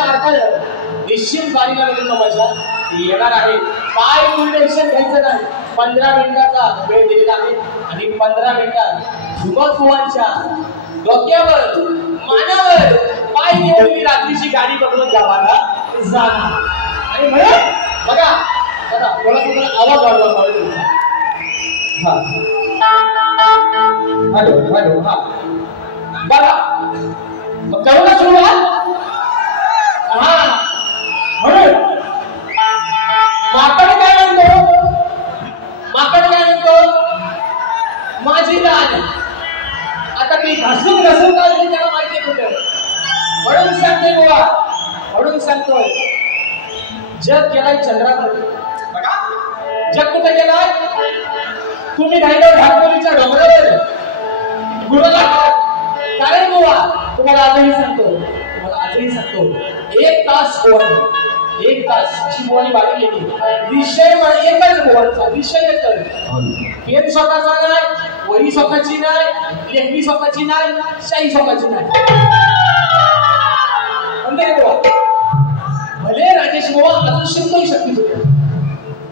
मोठ्या अर्थानं निश्चित बारीला मजा येणार आहे. काय टेन्शन घ्यायचं नाही. 15 मिनिटाचा वेळ दिलेला आहे आणि 15 मिनिटात युवकांच्या डोक्यावर मानावर पाय घेऊन मी रात्रीची गाडी पकडून गावाला जाणार. आणि म्हणून बघा बघा थोडा आवाज वाढवा पाहिजे. हा हॅलो हॅलो हा बघा मग करू ना सुरुवात. हा म्हणून माकड काय म्हणतो. माकड काय म्हणतो माझी रान. आता मी घासून घासून काढली त्याला माहिती कुठं. म्हणून सांगते बुवा म्हणून सांगतोय जग गेलाय चंद्रावर. बघा जग कुठे गेलाय. तुम्ही राहिलो ढाकोलीच्या डोंगरावर गुरुला. कारण बुवा तुम्हाला आजही सांगतो 1 तास ची बोली वाढली गेली. विषय एकच बोलचा विषय एकच. पेन स्वतःचा नाही, वही स्वतःची नाही, लेखणी स्वतःची नाही, शाही स्वतःची नाही. भले राजेश बुवा अजून शिकवू शकते तुझ्या.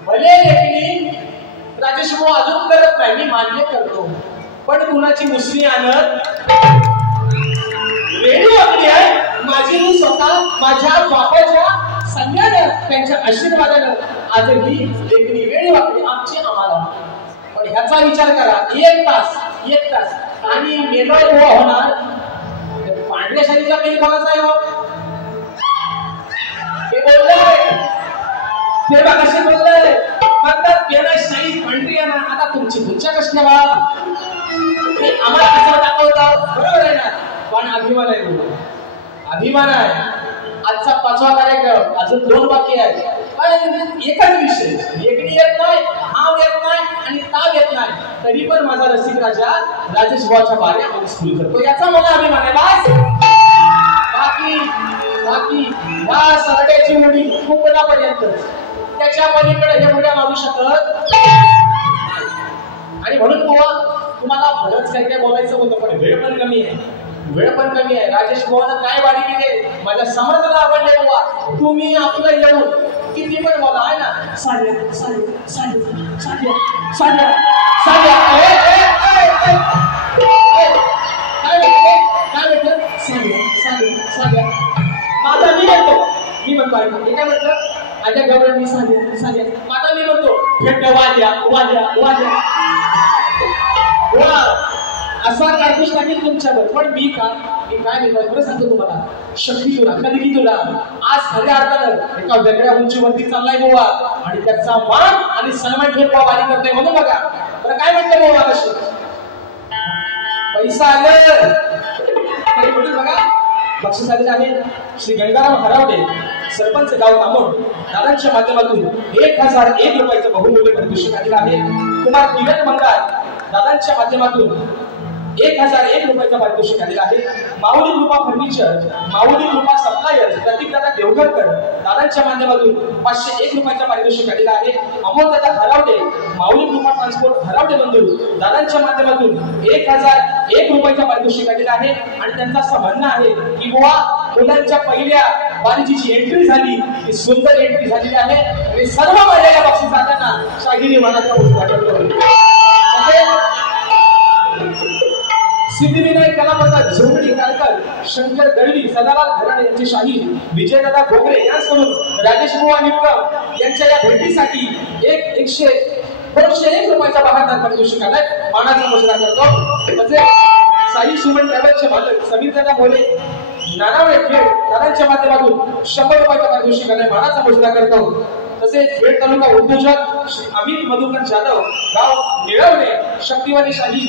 भले लेखणी राजेश बुवा अजून करत नाही, मी मान्य करतो. पण कुणाची मुसली आणत वेळी वागली आहे माझी. मी स्वतः माझ्या बापाच्या सगळ्यानं त्यांच्या आशीर्वादानं आजही लेखणी वेळी वागली आमची आम्हाला. पण ह्याचा विचार करा 1 तास आणि मेलो गोवा होणार. पांढऱ्या शाहीचा पेन कोणाचा आहे हो. ते बोलले ते कसे बोलले म्हणतात पेना शाही पांढरी आहे ना. आता तुमची बुच्चा कसल्या बा आम्हाला कसं दाखवतात. बरोबर आहे ना. पण अभिमान आहे अभिमान आहे. आजचा 5वा कार्यक्रम अजून 2 बाकी आहेत. एकच विषय लेखणी येत नाही, हाव येत नाही आणि ताव येत नाही. तरी पण माझा रसिक राजा राजेश बुवाच्या बारे स्कूल करतो याचा मला अभिमान आहे. बस बाकी या सरड्याची मुडी कुंपणापर्यंत त्याच्या पलीकडे हे मुड्या मारू शकत. आणि म्हणून बुवा तुम्हाला बरंच काही बोलायचं होतं पण वेळ पण कमी आहे. राजेश बुवानं काय वाढी केले माझ्या समाजाला आवडले बुवा. तुम्ही आपलं येऊन किती पण बोला आहे ना. साड्या माझा मी म्हणतो ऐका काय म्हटलं माझ्या गवळणी साध्या माझा मी म्हणतो फेट वाद्या असा कार्टून टाकेल तुमच्यावर. पण मी काय म्हणतो सांगतो तुम्हाला. शक्ती तुला कधी तुला आज खऱ्या अर्थानं एका वेगळ्या उंचीवरती चाललाय बुवा आणि त्याचा मान आणि सन्मान घेऊन बुवा वारी करतोय. म्हणून बघा तर काय म्हणतो बुवा कशी पैसा आलं तरी म्हणून बघा बक्षीस आलेलं आहे. श्री गंगाराम हरावडे सरपंच गाव तामोड दादांच्या माध्यमातून 1001 रुपयाचं बहुमूल्य पारितोषिक आलेलं आहे. कुमार किरण मंगार दादांच्या माध्यमातून 1001 रुपयाचं पारितोषिक आलेलं आहे. माऊली कृपा फर्निचर माऊली कृपा सप्लायर प्रतीक दादा देवघरकर दादांच्या माध्यमातून 501 रुपयाचं पारितोषिक आलेलं आहे. अमोल दादा हरावडे माऊली कृपा ट्रान्सपोर्ट हरावडे बंधू दादांच्या माध्यमातून 1001 रुपयाचं पारितोषिक आलेलं आहे. आणि त्यांचं असं म्हणणं आहे की बुवा मुलांच्या पहिल्या बारीची जी एंट्री झाली ती सुंदर एंट्री झालेली आहे आणि सर्व महिलेला बक्षीस जाताना शागिरी मनाचा उद्घाटन करू. सिद्धिविनायक कलामंडळ झोपडी कारकर शंकर दळवी सदालाल घराणे यांची शाही विजयदादा भोगरे यांच्याकडून राजेश बुवा निकम यांच्या या भेटीसाठी 101 रुपयाचा बहादर पारितोषिक आलाय. मानाचा मुजरा करतो. म्हणजे साई सुमन ट्रॅव्हल्सचे मालक समीर दादा मोरे नानावळे खेड दादांच्या माध्यमातून 100 रुपयाचा पारितोषिक आलाय. मानाचा मुजरा करतो. तसेच खेड तालुका उद्योजक श्री अमित मधुकर जाधव गाव निळवणे शक्तिवादी शाही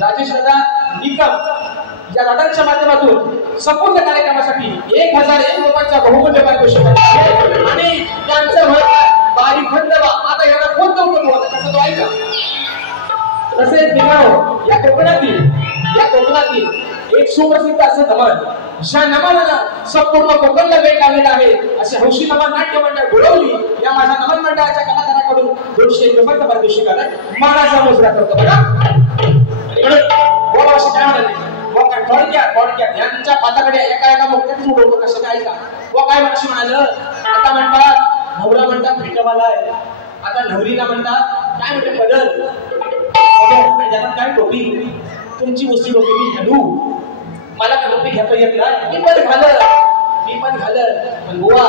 राजेश दादा निकम या दादांच्या माध्यमातून संपूर्ण कार्यक्रमासाठी 1001 रुपयाचा बहुमूल्य पारितोषिक आहे. आणि त्यांचं बारीक खंडवा आता याला कोण बोलतो कसं तो ऐका. तसेच मित्रांनो या कोकणातील एक सुप्रसिद्ध असं नमन ज्या नमनाला संपूर्ण कोकणला वेळ लागलेला आहे असे हौशी नमन नाट्य मंडळ गोळवली या माझ्या नमन मंडळाच्या कलाकारांकडून 201 रुपयाचा पारितोषिक आलाय. मानाचा मुजरा करतो. बघा काय म्हणाले थोडक्यात यांच्या पाताकडे एका मोठ्यात डोकं कसं काय का व काय म्हणशी म्हणालं. आता म्हणतात नवरा म्हणतात भेटवाला आहे, आता नवरीला म्हणतात काय म्हणते पदर त्याच्यात काय टोपी, तुमची वस्तू टोपी मी घालू, मला का टोपी घेता येत नाही, मी पण घालत. पण बुवा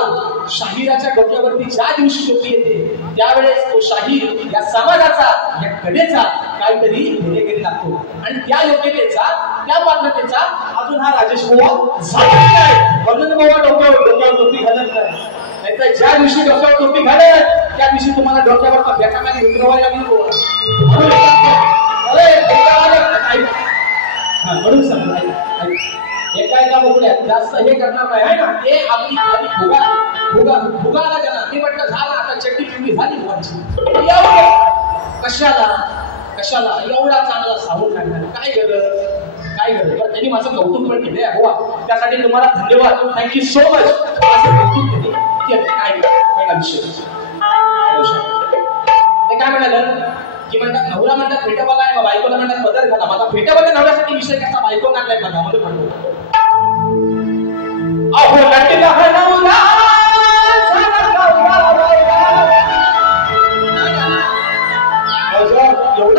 शाहिराच्या डोक्यावरती ज्या दिवशी टोपी येते त्यावेळेस तो शाहीर या समाजाचा या कलेचा काहीतरी घेरेगिरी लागतो आणि त्या योग्यतेचा त्या पात्रतेचा अजून हा राजेश बुवा झालेला आहे. म्हणून बुवा डोक्यावर टोपी घालत नाही. नाहीतर ज्या दिवशी डोक्यावर टोपी घालत त्या दिवशी तुम्हाला डोक्यावर बेटाखाली उतरवायला लागली बुवा. म्हणून समजा एका बोकड्यात जास्त हे करणार नाही आहे ना. ते आपली आधी फुगाला त्यांना ते म्हटलं झालं आता चड्डी पिंडी झाली बुवांची. कशाला एवढा चांगला सावून काढणार काय गरज. त्यांनी माझं कौतुक पण केले बुवा, त्यासाठी तुम्हाला धन्यवाद, थँक्यू सो मच. असं कौतुक केले काय पहिला विषय ते काय म्हणालं की म्हणतात नवरा म्हणतात फेटा बघा आहे, बायकोला म्हणतात बदल घाला. माझा फेटा बघा नवऱ्यासाठी विषय कसा बायको काढलाय बघा म्हणून म्हणतो अहो नटला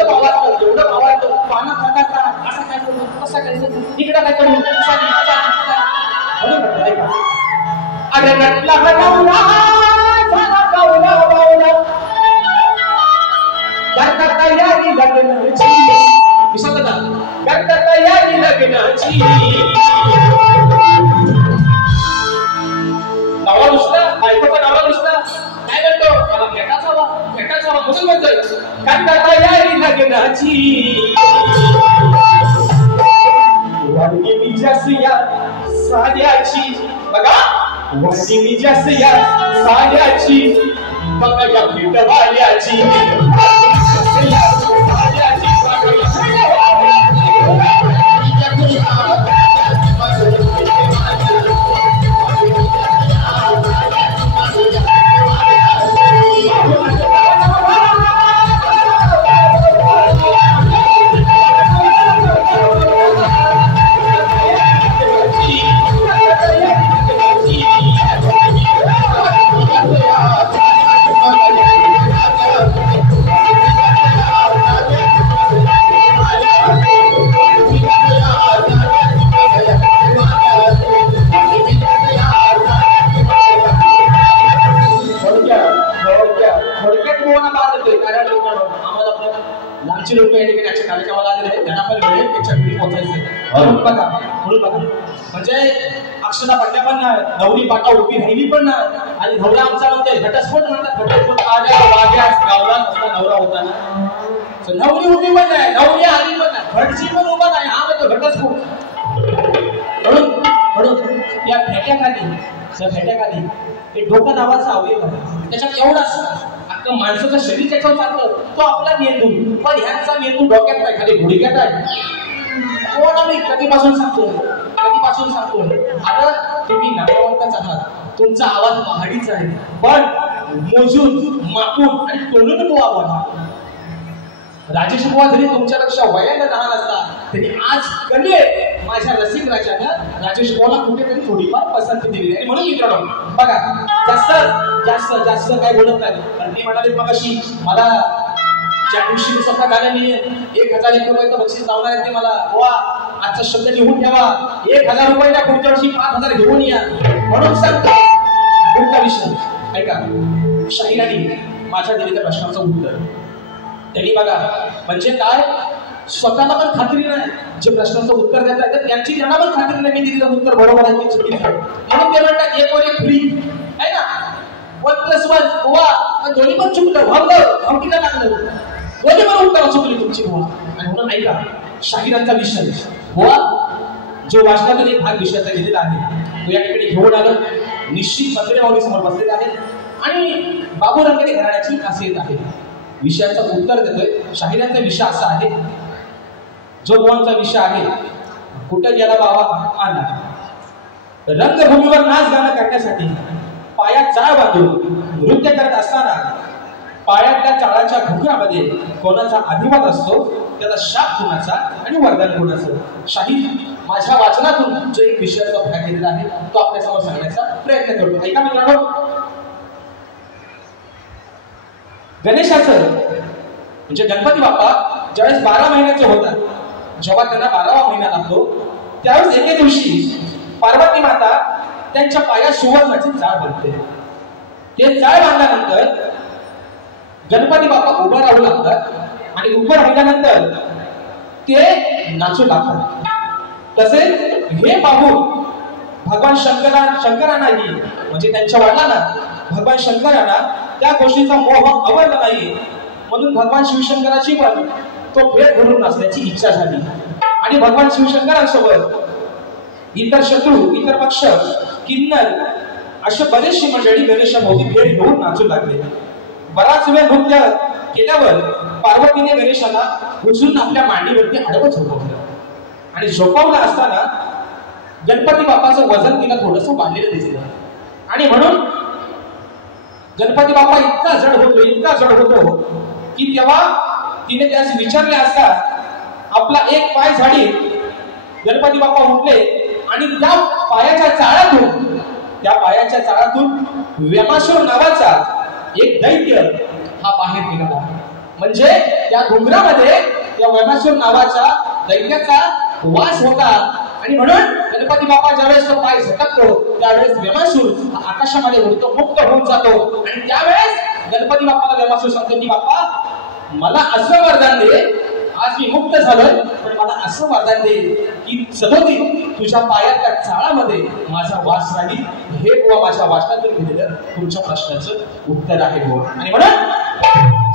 नवरा एवढं भावाचं पाना खातात असं काय करू कसं करायचं इकडं काय करू अरे नटला नवरा करता तयारी लग्नाची करता तयारी लग्नाची. नवरा दुसरा बायकोचा नवरा दुसरा काय म्हणतो मला भेटायचा हवा म्हणून म्हणतोय करता तयारी लग्नाची. वाढली मी जास्त या साड्याची बघा वाढली मी जास्त या साड्याची बघा या भेटवाल्याची लोक या ठिकाणी आजच्या कार्यक्रमाला आलेले आहेत. त्यांना पण वेळेत त्याच्या घरी पोहोचायचं म्हणून बघा म्हणजे अक्षता पडल्या पण नाही, नवरी पाटा उभी राहिली पण नाही आणि नवरा आमचा म्हणतोय घटस्फोट म्हणतात. घटस्फोट आल्या वाग्यास गावला नसता नवरा होता ना. नवरी उभी पण नाही, नवरी आली पण नाही, घटची पण उभा नाही, हा म्हणतो घटस्फोट. म्हणून या फेट्याखाली एक डोका नावाचा अवयव आहे, त्याच्यात एवढाच माणसाचं शरीर त्याच्यावर चाललं तो आपला मेंदू, पण ह्यांचा मेंदू डोक्यात नाही खाली गुडघ्यात आहे. कोण आम्ही कधीपासून सांगतो आता तुम्ही नागवंतच आहात, तुमचा आवाज पहाडीचा आहे, पण मोजून मापून आणि तोडून बुवा बोला. राजेश बुवा जरी तुमच्यापेक्षा वयाने लहान असता तरी आज कले माझ्या रसिक राजानं राजेश बुवाला कुठेतरी थोडीफार पसंती दिली आहे. म्हणून मित्रांनो बघा जास्त काय बोलत नाही. पण ते म्हणाले मग अशी मला ज्या दिवशी स्वतः गाण्याने 1001 रुपयाचं बक्षीस लावणार आहे ते मला बुवा आजचा शब्द लिहून ठेवा, 1000 रुपयाला पुढच्या वर्षी 5000 घेऊन या म्हणून सांगतो. पुढचा विषय ऐका, शाहिराने माझ्या दिलेल्या प्रश्नाचं उत्तर त्यांनी बघा म्हणजे काय स्वतःला पण खात्री नाही, जे प्रश्नाचं उत्तर देतात तर त्यांची त्यांना पण खात्री नाही मी दिलेलं उत्तर बरोबर आहे की चुकीचं आहे. म्हणून ते म्हणतात 1 वर 1 फ्री आहे ना, 1+1 बुवा दोन्ही पण चुकलं भावकीला लागलं, दोन्ही पण उत्तर चुकली तुमची बुवा. आणि म्हणून ऐका शाहिरांचा विषय बुवा जो वाचनातून एक भाग विषयाचा गेलेला आहे तो या ठिकाणी घेऊन आलं. निश्चित मंत्री माऊली समोर बसलेले आहेत आणि बाबू रंगणे घराण्याची खासियत आहे. विषयाचं उत्तर देतोय. शाहिरांचा विषय असा आहे, जो बुवांचा विषय आहे कुठे गेला बाबा आला. रंगभूमीवर नाच गाणं करण्यासाठी पायात चाळ बांधून नृत्य करत असताना पायातल्या चाळाच्या घुगरामध्ये कोणाचा अभिमान असतो, त्याचा शाप कोणाचा आणि वरदान कोणाचं. शाहीर माझ्या वाचनातून जो एक विषयाचा भाग घेतलेला आहे तो आपल्यासमोर सांगण्याचा प्रयत्न करतो. ऐका मित्रांनो, गणेशाचं म्हणजे गणपती बाप्पा ज्यावेळेस 12 महिन्याचे होतात, जेव्हा त्यांना 12वा महिना लागतो त्यावेळेस एके दिवशी पार्वती माता त्यांच्या पायात सुवर्णाची जाळ बांधते. ते जाळ बांधल्यानंतर गणपती बाप्पा उभा राहू लागतात आणि उभं राहिल्यानंतर ते नाचू लागतात. तसेच हे पाहून भगवान शंकरांनाही म्हणजे त्यांच्या वडिलांना भगवान शंकरांना त्या गोष्टीचा मोह आवडला नाही, म्हणून भगवान शिवशंकराची पण तो भेट घडून नाचण्याची इच्छा झाली आणि भगवान शिवशंकरांसोबत इतर शत्रू, इतर पक्ष, किन्नर अशा बरेचशी मंडळी गणेशाभोवती भेट घेऊन नाचू लागले. बराच वेळ नृत्य केल्यावर पार्वतीने गणेशाला उचलून आपल्या मांडीवरती आडवं झोपवलं आणि झोपवलं असताना गणपती बाप्पाचं वजन तिला थोडंसं वाढलेलं दिसलं आणि म्हणून गणपती बाप्पा इतका जड होतो की तेव्हा तिने त्यास विचारले असता आपला एक पाय झाडी गणपती बाप्पा उठले आणि त्या पायाच्या चाळातून व्यमासूर नावाचा एक दैत्य हा बाहेर निघाला. म्हणजे त्या डोंगरामध्ये त्या व्यमासूर नावाच्या दैत्याचा वास होता आणि म्हणून गणपती बाप्पा ज्यावेळेस तो पाय झटकतो त्यावेळेस व्यमासूर हा आकाशामध्ये उडतो, मुक्त होऊन जातो आणि त्यावेळेस गणपती बाप्पाला व्यमासूर सांगतो की बाप्पा मला असं वरदान दे, आज मी मुक्त झालोय पण मला असं वरदान दे की सदोदी तुझ्या पायाच्या चाळामध्ये माझा वास राहील. हे बुवा माझ्या वाचनातून घेतलेलं तुमच्या प्रश्नाचं उत्तर आहे बुवा. आणि म्हणून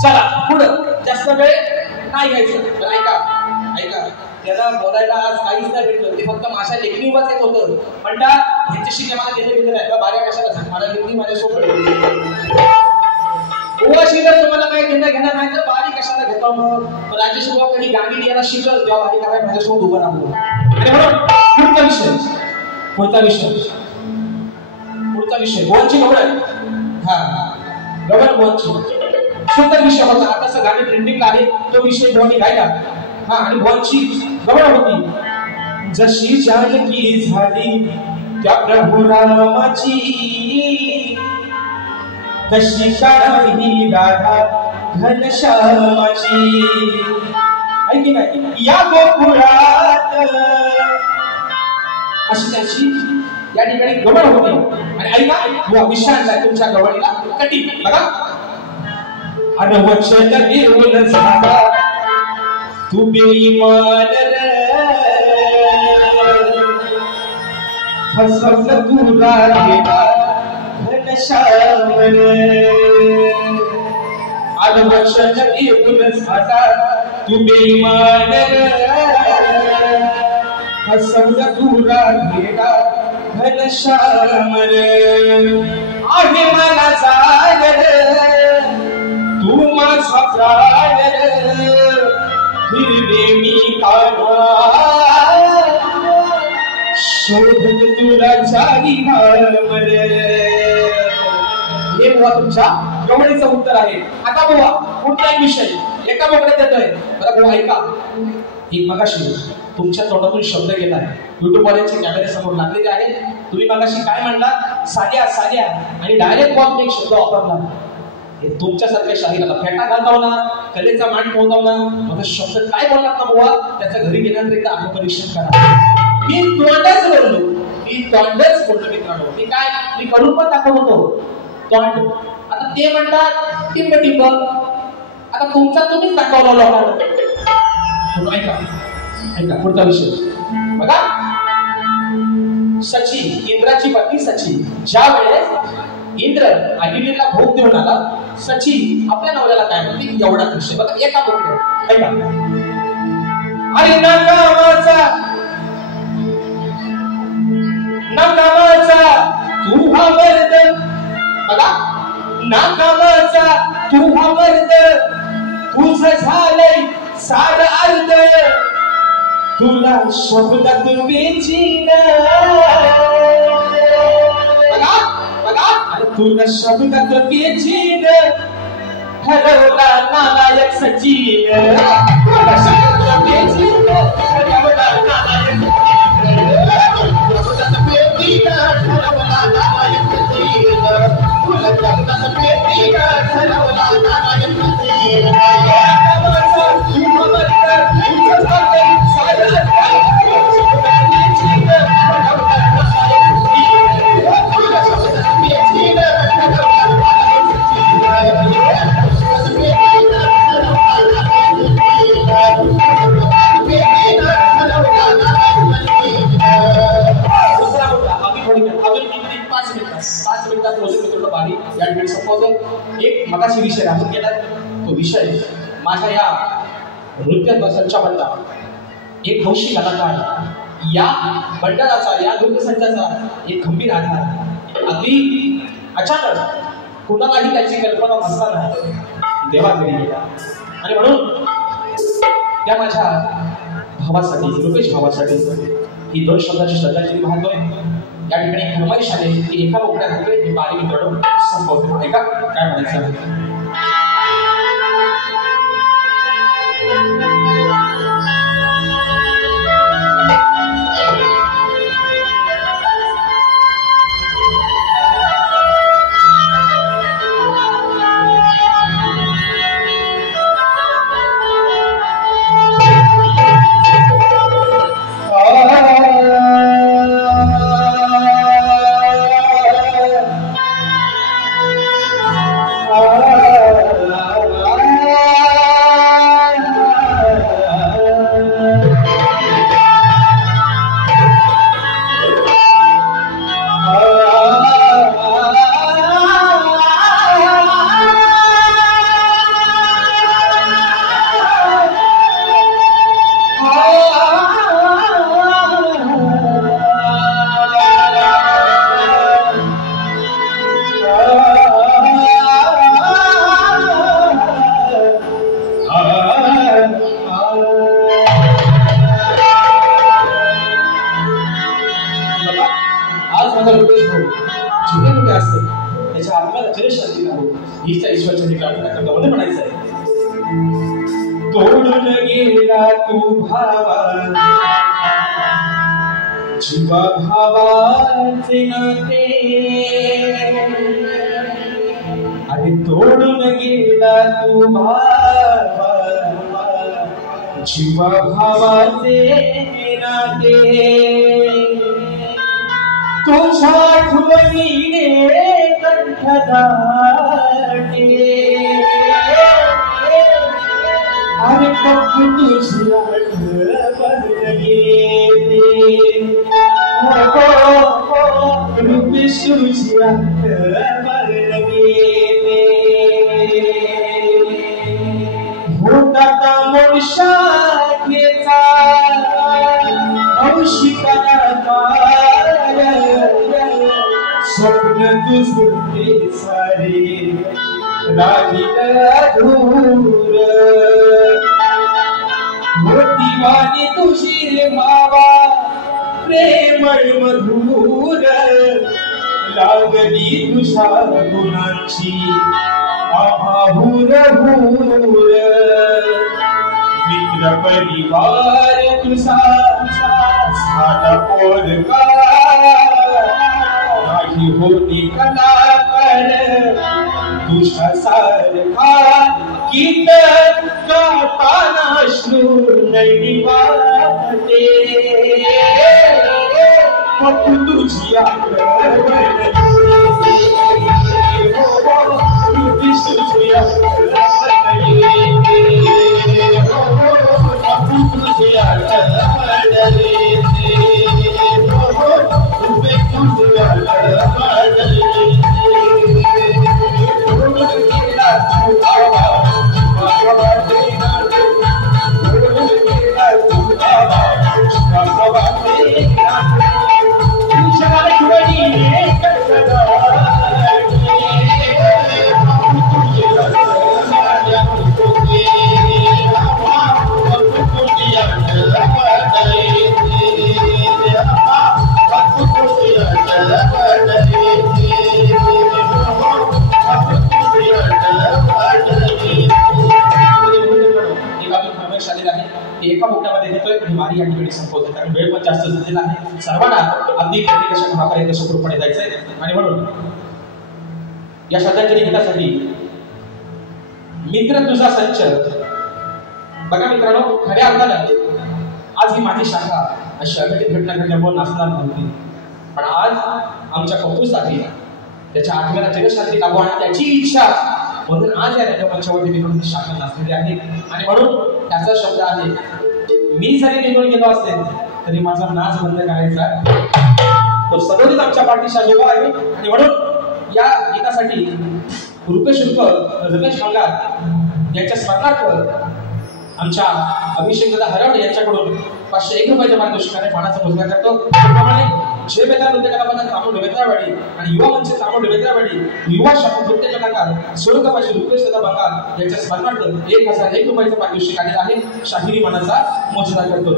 चला पुढं जास्त वेळ नाही घ्यायचं. ऐका त्याला बोलायला आज काहीच नाही भेटलं, ते फक्त माझ्या लेखणीवर येत होतं. म्हणतात ह्याच्याशी काय मला देणं घेतलं नाही, बाऱ्या कशाला सांग, मला लेखणी माझ्यासोबत शिकल तुम्हाला काही घेणार नाही तर बारी कशाला घेतो. मग राजेश कधी गाडी याला शिकल तेव्हा बारी करायला माझ्यासोबत उभं राहतो. आणि म्हणून पुढचा विषय गोवांची गवळण. गवळण गोवांची सुंदर विषय होता. आता गाडी ट्रेंडिंगला आहे तो विषय गोवांनी गायला. आणि गोवांची गवळण होती. जशी जानकी झाली त्या प्रभू रामाची, कशी काढावी राधा घनश्यामाची. ऐकी नाही या गोकुळात अशी त्याची या ठिकाणी गवळ होती. आणि ऐका विश्रांत आहे तुमच्या गवळीला कटी बघा. अनवचन घेऊन झाला तू बेईमान फसवलं तू राधेला घनश्यामन. अनवचन घेऊन झाला तू बेईमान फसवलं तू राधेला घनश्यामन. आहे मला जागर तू माझा प्राण फिरवे मी काना शोधत तुला जागी मार. हे बुवा तुमच्या गवळीचं उत्तर आहे. आता बुवा कुठलाही विषय एका बोकड्यात येतोय. बरं बुवा ऐका, एक मगाशी तुमच्या तोंडातून शब्द गेलाय, युट्यूब वाल्यांचे कॅमेरे समोर लागलेले आहे. तुम्ही मगाशी काय म्हणला, साल्या साल्या, आणि डायरेक्ट बॉल एक शब्द वापरला. हे तुमच्यासारख्या शाहीराला फेटा घालताव ना, कलेचा मान ठेवताव ना, मग शब्द काय बोललात ना बुवा त्याच्या घरी गेल्यानंतर एकदा आत्मपरीक्षण करा. मी तोंडच बोललो मित्रांनो. मी करून पण दाखवतो तोंड. आता ते म्हणतात टिंब टिंब, आता तुमचा तुम्हीच दाखवला लोकांना. ऐका पुढचा विषय बघा. सची इंद्राची पत्नी सची ज्या वेळेस इंद्र अग्नीला भोग देऊन आला, सची आपल्या नवऱ्याला काय म्हणते एवढा विषय बघा. एका बोलतो ऐका. अरे नाकामाचा तू हा मर्द, बघा नाकामाचा तू हा मर्द, तुझं झालंय सार अर्ध, तुला शब्दात वेचीन. तुला शब्दात वेचीन ठरवला नालायक सचिन. तुला शब्दात वेचीन ठरवला नालायक सचिन. 5 मिनिटात रोजी मित्र बारी या ठिकाणी संपवतो. एक मगाशी विषय राहून गेला, तो विषय माझ्या या नृत्य संचामधला एक हौशी कलाकार या मंडळाचा या नृत्य संचाचा एक खंबीर आधार अगदी अचानक कोणालाही त्याची कल्पना नसताना देवाघरी गेला. आणि म्हणून त्या माझ्या भावासाठी रुपेश भावासाठी ही 2 शब्दाची श्रद्धांजली वाहतोय. या ठिकाणी फरमाईश आले की एका बोकड्यात होते हे बारी मित्रांनो संपवतो. ऐका काय म्हणायचं आहे. तोडून गेला तू भावा जीवा भावाचे नाते, अरे तोडून गेला तू भावा जीवा भावाचे नाते. तुझ्या आठवणीने कंठ दाटे अरे पप्पू तुझी आठवण येते, रुपेश तुझी आठवण येते. होता मोर्शा घेचा औशिकाकार स्वप्न तुझे सारे राहिल अधूर. मोठीवाणी तुझी रे भावा प्रेमळ मधुर, लागली तुझ्या गुणांची आभाहूर हूर. मित्र परिवार तुझा साधा पोरगा नाही होती कलाकार तुझ्या सारखा गीत गाताना श्रुती वाटे. पप्पू तुझी आठवण येते, रुपेश तुझी आठवण येते, पप्पू तुझी आठवण येते, रुपेश तुझी आठवण येते. एका मुद्द्यामध्ये घेतोय आणि वारी या ठिकाणी संपवतोय, कारण वेळ पण जास्त झालेला आहे. सर्वांना अगदी कशा भागापर्यंत सुखरूपपणे जायचंय. आणि म्हणून या श्रद्धांजली गीतासाठी मित्र तुझा संच. बघा मित्रांनो, खऱ्या अर्थानं आज ही माझी शाखा अशी अघटित घटना घडल्यामुळे नाचणार नव्हती, पण आज आमच्या कौतुकासाठी त्याच्या आत्म्याला जगशांती लाभो आणि त्याची इच्छा म्हणून आज या रंगमंचावरती निघून ही शाखा नाचलेली आहे. आणि म्हणून त्याचा शब्द आहे, मी जरी निघून गेलो असते तरी माझा नाच बंद करायचा तो सदोदित आमच्या पाठीशी उभा आहे आणि म्हणून या गीतासाठी रुपेश रमेश मंगार यांच्या स्मरणार्थ आमच्या अभिषेक दादा हरवणे यांच्याकडून 501 रुपयाच्या पारितोषिकाने मानाचा मुजरा करतो. त्याप्रमाणे जय बेतार नृत्य कलाकार रामू बेत्रावाडी आणि युवा मंच रामू बेत्रावाडी युवा शाखा नृत्य कलाकार सोळगावाचे रुपेश दादा बंगाल यांच्या स्मरणार्थ 1001 रुपयाचा पारितोषिक आलेला आहे. शाहिरी मानाचा मुजरा करतो.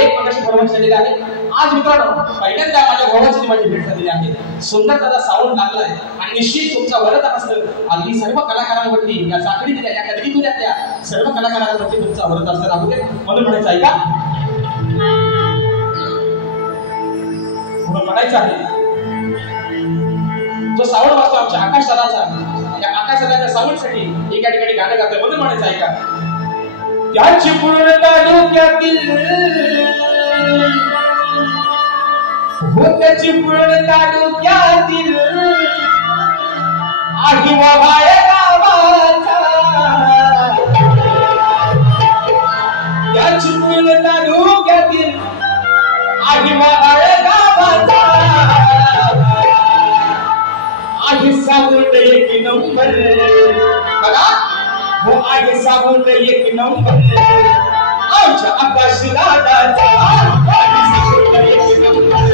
एक प्रकाश फरमाईश झालेली आहे. आज मित्रांनो पहिल्यांदा माझ्या भावाची माझी भेट झालेली आहे. सुंदर दादा सावंत लागलाय आणि निश्चित तुमचा वरदान असतं. अगदी सर्व कलाकारांवरती या चाकरी दिल्या या कदरी दिल्या त्या सर्व कलाकारांवरती तुमचा वरदान असतं राहू दे म्हणून म्हणायचं आहे का म्हणून म्हणायचं आहे जो सावंत वाचतो आमच्या आकाश दादाचा या आकाश दादाच्या सावंतसाठी एका ठिकाणी गाणं गातोय म्हणून म्हणायचं आहे का त्याची पूर्ण तालुक्यातील त्याची पूर्ण तालुक्यातील आही वाभाय गावाचा त्याची पूर्ण तालुक्यातील आही वाभाय गावाचा आही सावंत एक नंबर बघा हो आही सावंत एक नंबर आमच्या आकाश दादाचा आही सावंत एक नंबर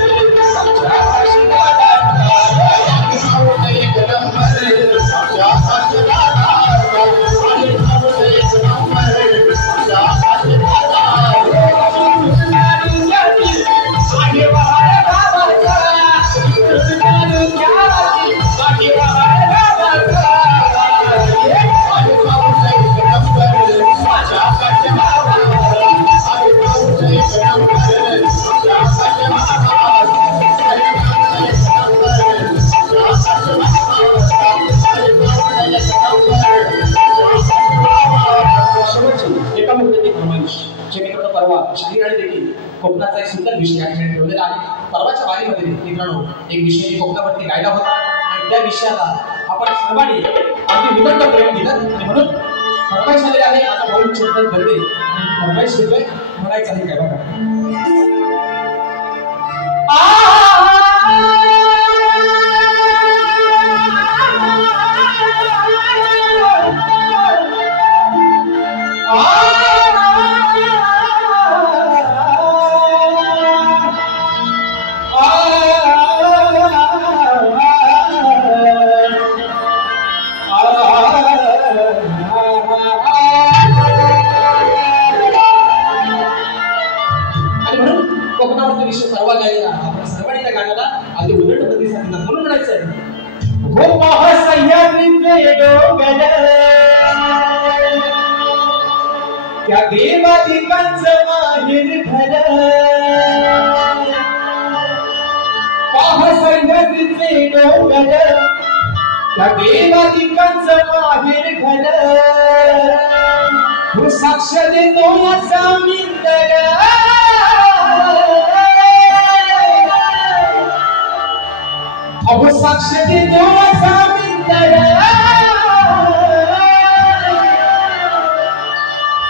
कोकणाचा एक सुंदर विषय या ठिकाणी ठेवलेला आहे. परवाच्या वारीमध्ये मित्रांनो एक विषय कोकणावरती गायला होता आणि त्या विषयाला आपण सर्वांनी अगदी विनम्र प्रेम दिलं आणि म्हणून फरमाईश झालेली आहे. आता भाऊ चेतन भरले फरमाईश घेतोय म्हणायचं आहे काय बघा या देवादिकांचं माहेर घर पाह सह्याद्रीचे डोंगर या देवादिकांचं माहेर घर हो साक्ष देतो याचा मिंदर अहो साक्ष देतो याचा मिंदर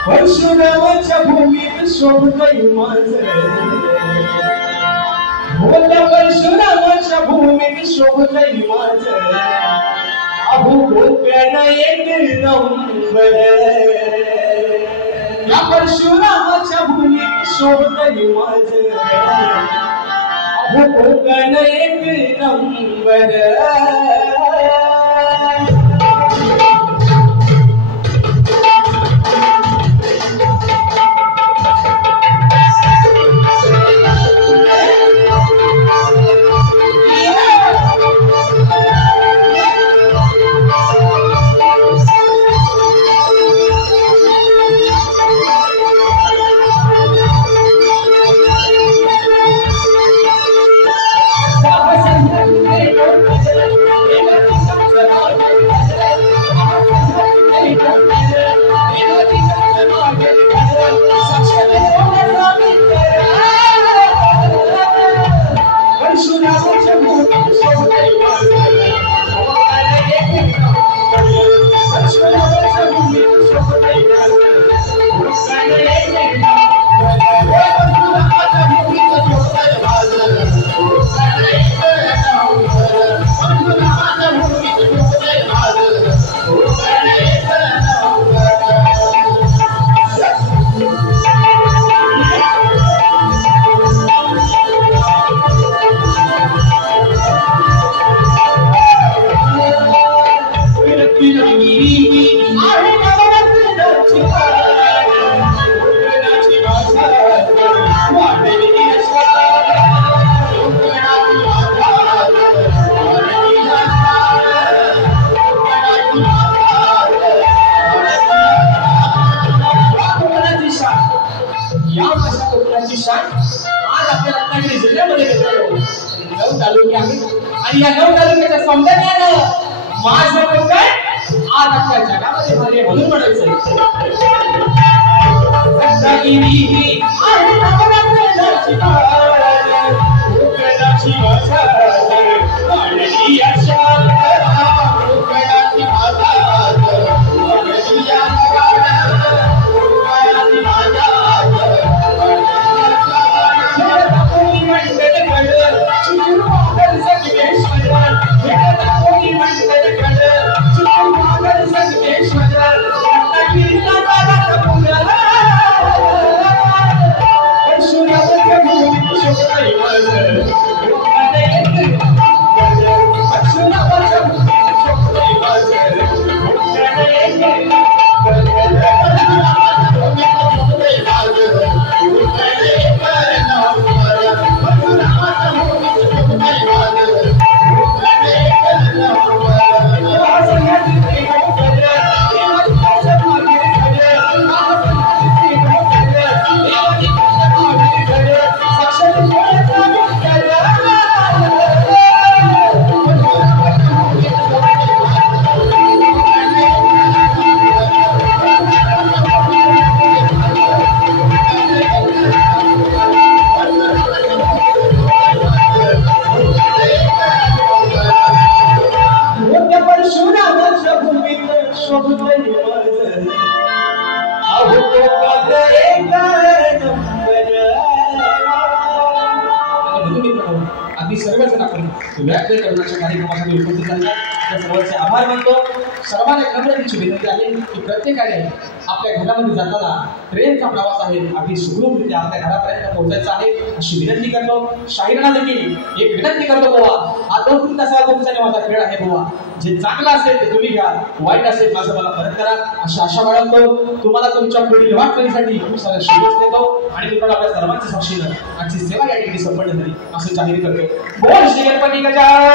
परशुरामाच्या भूमीत शोभतय माझं बोला परशुरामाच्या भूमीत शोभतय माझं अहो गोप्यानं एक नंबर या परशुरामाच्या भूमीत शोभतय माझं अहो गोप्यानं एक नंबर आपल्या रत्नागिरी जिल्ह्यामध्ये मित्रांनो 9 तालुके आहेत आणि या 9 तालुक्याच्या सौंदर्यानं माझं काय आज अख्ख्या जगामध्ये भारी म्हणून म्हणायचं रत्नागिरी आहे नवरात्राची कोकणाची भाषा वाढली आशा कोकणाची भाषा वाढली आशा कोकणाची भाषा आम्ही सर्वजण आपण व्याख्या करण्याच्या कार्यक्रमासाठी उपस्थित झाला त्या सर्वांचे आभार मानतो सर्वांना नम्रतेची विनंती आहे की प्रत्येकाने आपल्या घरामध्ये जाताना ट्रेनचा प्रवास आहे अगदी सुखरूपरित्या आपल्या घरापर्यंत पोहोचायचा आहे अशी विनंती करतो शाहीरांना देखील एक विनंती करतो बुवा हा 2-3 तासाचा तुमचा माझा खेळ आहे बुवा जे चांगलं असेल ते तुम्ही घ्या वाईट असेल माझं मला परत करा अशी आशा बाळगतो तुम्हाला तुमच्या पुढील वाटचालीसाठी खूप साऱ्या शुभेच्छा देतो आणि तुम्हाला आपल्या सर्वांच्या साक्षीनं आजची सेवा या ठिकाणी संपन्न झाली असं जाहीर करतो बोल श्री गणपती गजानन